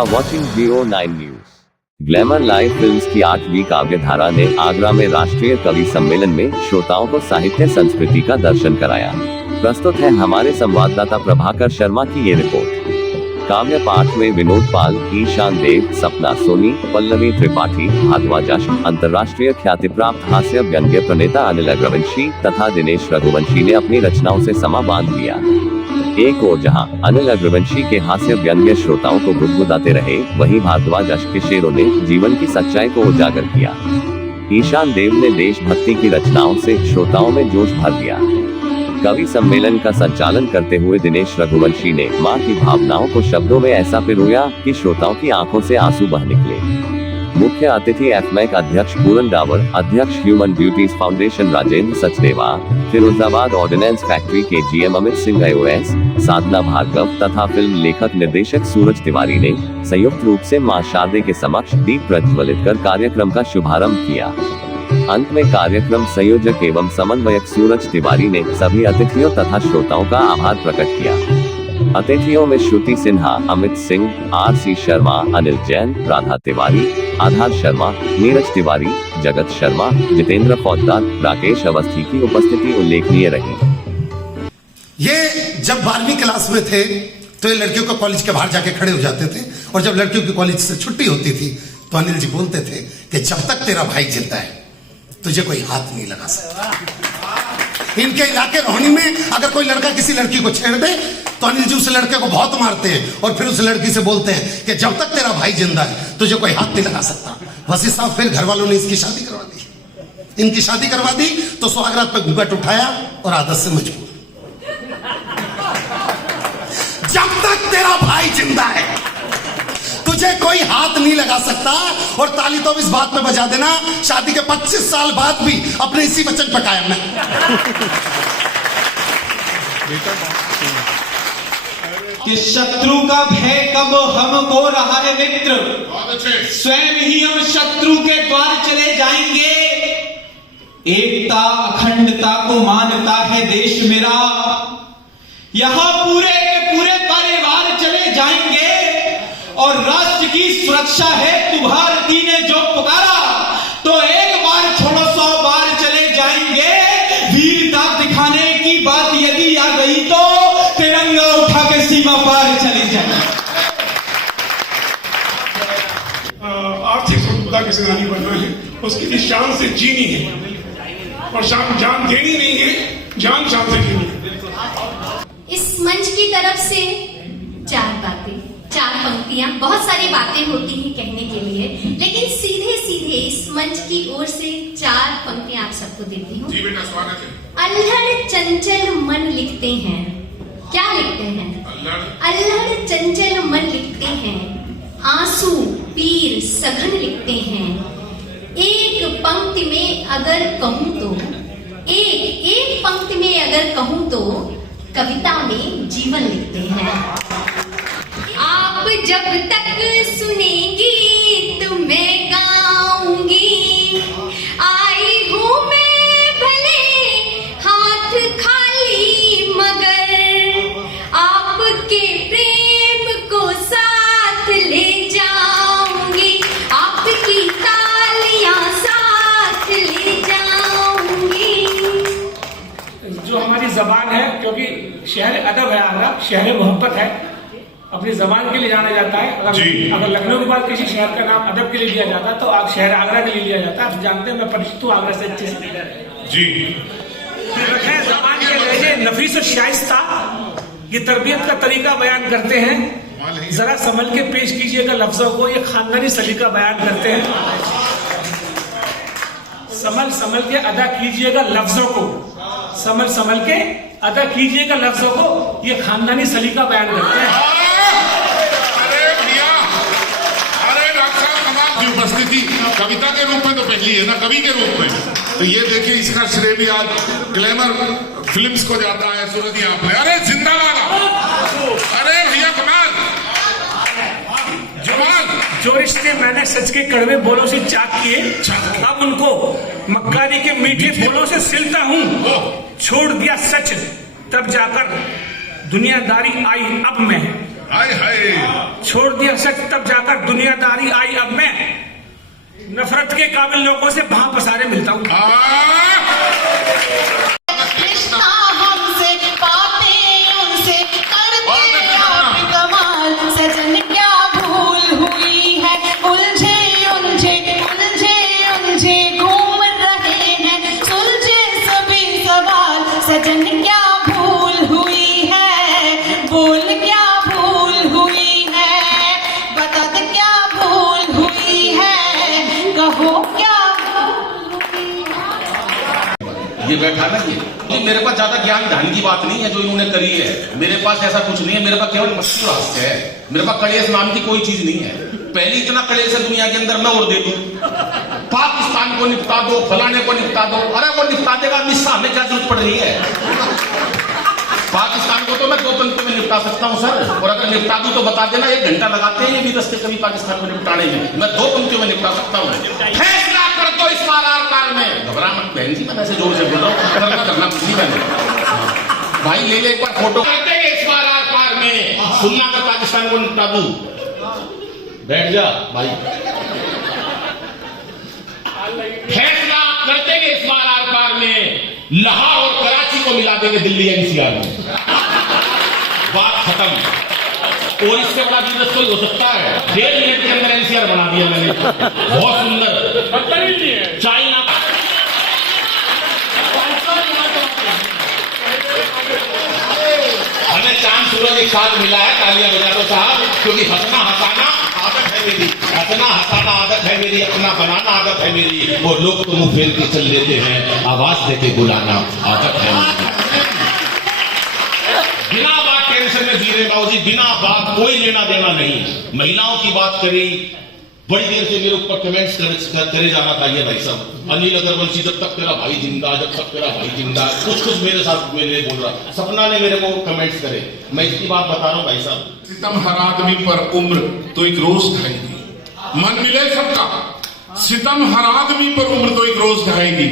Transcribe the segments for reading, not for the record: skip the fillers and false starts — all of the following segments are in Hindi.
are watching Geo9 News. Glamour live films की 8वीं काव्य धारा ने आगरा में राष्ट्रीय कवि सम्मेलन में श्रोताओं को साहित्य संस्कृति का दर्शन कराया। प्रस्तुत है हमारे संवाददाता प्रभाकर शर्मा की ये रिपोर्ट। काव्य पाठ में विनोद पाल, ईशान देव, सपना सोनी, पल्लवी त्रिपाठी, भारद्वाज, अंतर्राष्ट्रीय ख्याति प्राप्त हास्य व्यंग्य प्रणेता अनिल अग्रवंशी तथा दिनेश रघुवंशी ने अपनी रचनाओं से समा बांध लिया। एक ओर जहां अनिल अग्रवंशी के हास्य व्यंग्य श्रोताओं को गुदगुदाते रहे, वहीं भारद्वाज के शेरों ने जीवन की सच्चाई को उजागर किया। ईशान देव ने देशभक्ति की रचनाओं से श्रोताओं में जोश भर दिया। कवि सम्मेलन का संचालन करते हुए दिनेश रघुवंशी ने मां की भावनाओं को शब्दों में ऐसा पिरोया कि श्रोताओं की आंखों से आंसू बह निकले। मुख्य अतिथि एफमैक अध्यक्ष पूरन डावर, अध्यक्ष human beauties foundation Rajendra Sachdeva, Firozabad ordnance factory के जीएम अमित सिंह आईओएस, साधना भार्गव तथा फिल्म लेखक निर्देशक सूरज तिवारी ने संयुक्त रूप से मां शारदे के समक्ष दीप प्रज्वलित कर कार्यक्रम का शुभारंभ किया। अंत में कार्यक्रम संयोजक एवं समन्वयक सूरज तिवारी ने सभी अतिथियों तथा श्रोताओं का आभार प्रकट किया। अतिथियों में श्रुति सिन्हा, अमित सिंह, आरसी शर्मा, अनिल जैन, राधा तिवारी, आधार शर्मा, नीरज तिवारी, जगत शर्मा, जितेंद्र फौजदार, राकेश अवस्थी की उपस्थिति उल्लेखनीय रही। ये जब 12वीं क्लास में थे तो ये लड़कियों को कॉलेज के बाहर जाके खड़े हो जाते थे, और जब लड़कियों की कॉलेज से छुट्टी होती थी तो अनिल जी बोलते थे कि जब तक तेरा भाई जिंदा है तुझे कोई हाथ नहीं लगा सकता। इनके इलाके रोहनी में अगर कोई लड़का किसी लड़की को छेड़ दे तो अनिल जी उस लड़के को बहुत मारते हैं और फिर उस लड़की से बोलते हैं कि जब तक तेरा भाई जिंदा है तुझे कोई हाथ नहीं लगा सकता। वसीम साहब फिर घर वालों ने इसकी शादी करवा दी। इनकी शादी करवा दी तो सुहागरात पे घूंघट उठाया और आदत से मजबूर। जब तक तेरा भाई जिंदा है तुझे कोई हाथ नहीं लगा सकता। और ताली तो इस बात पे बजा देना, शादी के 25 साल बाद भी अपने इसी वचन पे कायम है। कि शत्रु का भय कब हमको रहा है मित्र, स्वयं ही हम शत्रु के द्वार चले जाएंगे। एकता अखंडता को मानता है देश मेरा, यहां पूरे के पूरे परिवार चले जाएंगे। और राष्ट्र की सुरक्षा है तू भारती ने जो पुकारा, तो एक बार छोड़ो 100 बार चले जाएंगे। वीरता दिखाने की बात यदि आ गई तो तिरंगा उठा के सीमा पार चले जाएंगे। आर्थिक स्वतंत्रता की सेनानी बनना है, उसके लिए शान से जीनी है, और जान देनी नहीं है, जान शान से जीनी है। इस मंच की तरफ से 4 बातें, 4 पंक्तियां, बहुत सारी बातें होती हैं कहने के लिए, लेकिन सीधे सीधे इस मंच की ओर से 4 पंक्तियां आप सबको देती हूँ। जी बेटा, स्वागत है। अल्हड़ चंचल मन लिखते हैं। क्या लिखते हैं? अल्हड़ चंचल मन लिखते हैं, आंसू पीर सघन लिखते हैं। एक पंक्ति में अगर कहूं तो, एक पंक्ति में अगर कहूं तो कविता में जीवन लिखते हैं। आप जब तक सुनेंगी तो मैं गाऊंगी, आई हूं मैं भले हाथ खाली, मगर आपके प्रेम को साथ ले जाऊंगी, आपकी तालियां साथ ले जाऊंगी। जो हमारी जबान है, क्योंकि शहर अदब है आगरा, शहर मोहब्बत है, अपनी जबान के लिए जाना जाता है। अगर लखनऊ के बाद किसी शहर का नाम अदब के लिए लिया जाता तो आप शहर आगरा के लिए लिया जाता। आप जानते हैं मैं परिचित हूँ आगरा से अच्छे से। जी रखें जबान के लहजे नफीस और शाइस्ता, ये तरबियत का तरीका बयान करते हैं। जरा संभल के पेश कीजिएगा लफ्जों को, ये खानदानी सलीका बयान करते हैं। संभल के अदा कीजिएगा लफ्जों को, संभल के अदा कीजिएगा लफ्जों को, ये खानदानी सलीका बयान करते हैं। उपस्थिति कविता के रूप में तो पहली है ना, कवि के रूप में, तो ये देखिए इसका श्रेय भी आज ग्लैमर फिल्म्स को जाता है। सूरज यहाँ पे, अरे जिंदाबाद, अरे भैया कमाल, जवान। जो रिश्ते मैंने सच के कड़वे बोलों से चाक किए, अब उनको मक्कारी के मीठे बोलों से सिलता हूँ। छोड़ दिया सच तब जाकर दुनियादारी आई अब मैं, हाय हाय। छोड़ दिया सच तब जाकर दुनियादारी आई, अब मैं नफरत के काबिल लोगों से वहां पसारे मिलता हूँ। रिश्ता हमसे पाते उनसे करते आप कमाल, सजन क्या भूल हुई है, उलझे उलझे उलझे उलझे घूम रहे हैं, सुलझे सभी सवाल, सजन क्या भूल हुई है, बोल क्या भूल हुई है, बता दे क्या भूल हुई है, कहो क्या भूल हुई है। ये बैठा ना ये मेरे पास ज्यादा ज्ञान ध्यान की बात नहीं है जो इन्होंने करी है, मेरे पास ऐसा कुछ नहीं है, मेरे पास केवल मस्ती और हास्य है, मेरे पास कलेश नाम की कोई चीज नहीं है। पहले इतना कलेश है दुनिया के अंदर, मैं और दे दूं, पाकिस्तान को निपटा दो, फलाने को निपटा दो, अरे वो निपटा देगा, मिस्सा हमें क्या जरूरत पड़ रही है। पाकिस्तान को तो मैं 2 पंक्तियों में निपटा सकता हूं सर, और अगर निपटा दूं तो बता देना, 1 घंटा लगाते हैं ये भी दस्ते कभी पाकिस्तान को निपटाने में, मैं 2 पंक्तियों में निपटा सकता हूं। फैसला कर दो इस काल में, घबरा मत बहन जी, मैं वैसे जोर से बोल रहा हूं, करना कुछ नहीं मैंने। भाई ले ले एक बार फोटो करते हैं इस पार में, सुनना कर पाकिस्तान को निपटा दूं, बैठ जा भाई। फैसला करते हैं इस पार में, लाहौर और कराची को मिला देंगे दिल्ली एनसीआर में, बात खत्म। और इससे बड़ा बिजनेस कोई हो सकता है? 1.5 मिनट के अंदर एनसीआर बना दिया मैंने, बहुत सुंदर। चाइना हमें चांद सूरज एक साथ मिला है, तालियां बजा दो साहब, क्योंकि हंसना हंसाना आदत है मेरी, हंसना हंसाना आदत है मेरी, अपना बनाना आदत है मेरी, वो लोग तो मुंह फेर के चल लेते हैं, आवाज देके बुलाना आदत है मेरी। बिना बात टेंशन में जी रहे बाबूजी, बिना बात कोई लेना देना नहीं। महिलाओं की बात करी, बड़ी देर से मेरे ऊपर कमेंट्स करे जाना चाहिए भाई साहब, अनिल अग्रवंशी जब तक तेरा भाई जिंदा, जब तक तेरा भाई जिंदा, कुछ मेरे साथ मेरे बोल रहा। सपना ने मेरे को कमेंट्स करे, मैं इसकी बात बता रहा हूँ भाई साहब। सितम हर आदमी पर उम्र तो एक रोज ढाएगी, मन मिले सबका, सितम हर आदमी पर उम्र तो एक रोज ढाएगी,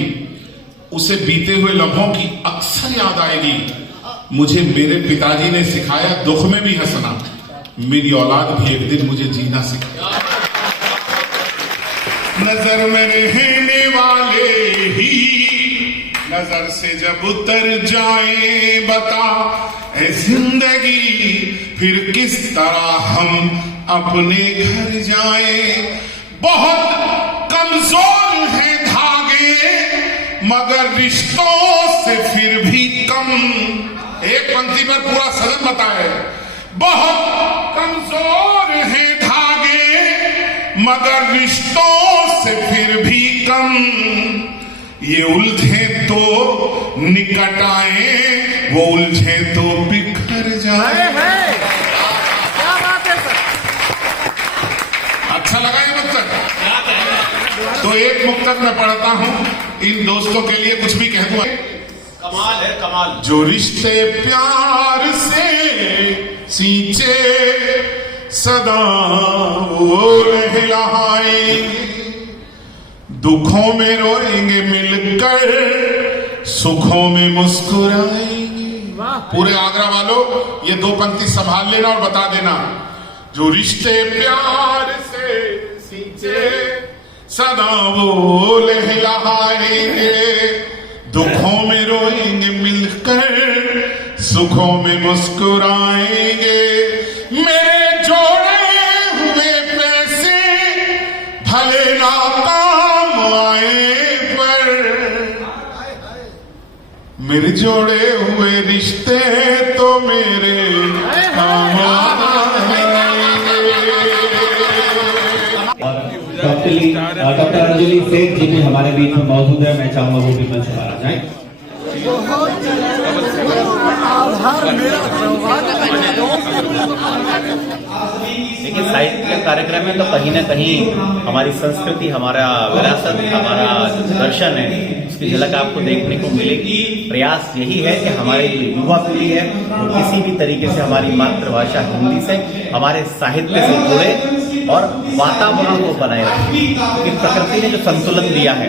उसे बीते हुए लम्हों की अक्सर याद आएगी। मुझे मेरे पिताजी ने सिखाया दुख में भी हंसना, मेरी औलाद भी एक दिन मुझे जीना सिखाया। नजर में रहने वाले ही नजर से जब उतर जाए, बता ऐ जिंदगी फिर किस तरह हम अपने घर जाए। बहुत कमजोर है धागे मगर रिश्तों से फिर भी कम, एक पंक्ति पर पूरा सदन बताए। बहुत कमजोर है धागे मगर रिश्तों से फिर भी कम, ये उलझे तो निकट आए, वो उलझे तो बिखर जाए। क्या बात है सर। अच्छा लगा ये मुक्तक? तो एक मुक्तक मैं पढ़ता हूं, इन दोस्तों के लिए कुछ भी कह दूं। कमाल है कमाल। जो रिश्ते प्यार से सींचे सदा वो लहलहाएंगे, दुखों में रोएंगे मिलकर, सुखों में मुस्कुराएंगे। पूरे आगरा वालों ये 2 पंक्ति संभाल लेना और बता देना। जो रिश्ते प्यार से सींचे सदा वो लहलहाएंगे, दुखों में रोएंगे मिलकर, सुखों में मुस्कुराएंगे। मेरे जोड़े हुए पैसे भले ना काम आए, पर मेरे जोड़े हुए रिश्ते तो मेरे काम आएंगे। डॉक्टर अंजलि सेठ जी भी हमारे बीच में मौजूद है, मैं चाहूंगा वो भी मंच पर आ जाएं। देखिए साहित्य कार्यक्रम में तो कहीं ना कहीं हमारी संस्कृति, हमारा विरासत, हमारा दर्शन है, उसकी झलक आपको देखने को मिलेगी। प्रयास यही है कि हमारी जो युवा पीढ़ी है वो किसी भी तरीके से हमारी मातृभाषा हिंदी से, हमारे साहित्य से जुड़े और वातावरण को बनाए रखें, क्योंकि प्रकृति ने जो संतुलन दिया है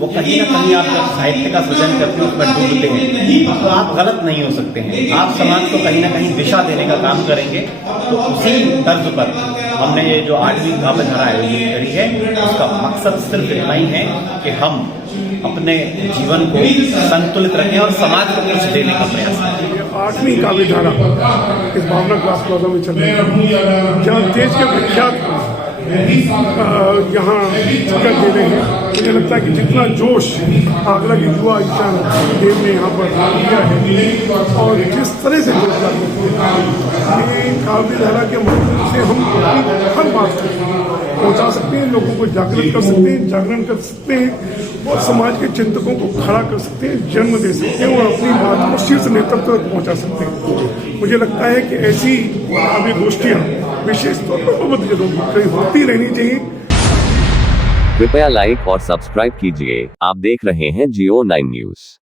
वो कहीं ना कहीं आप जब साहित्य का सृजन करते हो उसमें डूबते हैं तो आप गलत नहीं हो सकते हैं। आप समाज को कहीं ना कहीं दिशा देने का काम करेंगे। तो उसी तर्ज पर हमने ये जो 8वीं काव्यधारा आयोजित करी है, उसका मकसद सिर्फ इतना ही है कि हम अपने जीवन को संतुलित रखें और समाज को कुछ देने का प्रयास करें। 8वीं काव्यधारा इस भावना क्लास प्लाजा में चल रही है, जहाँ देश के विख्यात यहाँ जगह दे रहे हैं। मुझे लगता है कि जितना जोश आगरा के युवा ईशान देव ने यहाँ पर किया है और जिस तरह से जोश ये काव्यधारा के माध्यम से हम हर बात पहुँचा सकते हैं, लोगों को जागृत कर सकते हैं, जागरण कर सकते हैं और समाज के चिंतकों को खड़ा कर सकते हैं, जन्म दे सकते हैं और अपनी बात को शीर्ष नेतृत्व तक पहुँचा सकते हैं। मुझे लगता है कि ऐसी काव्य गोष्ठियाँ विशेष तौर पर बहुत जरूरी कहीं होती रहनी चाहिए। कृपया लाइक और सब्सक्राइब कीजिए। आप देख रहे हैं Geo9 न्यूज।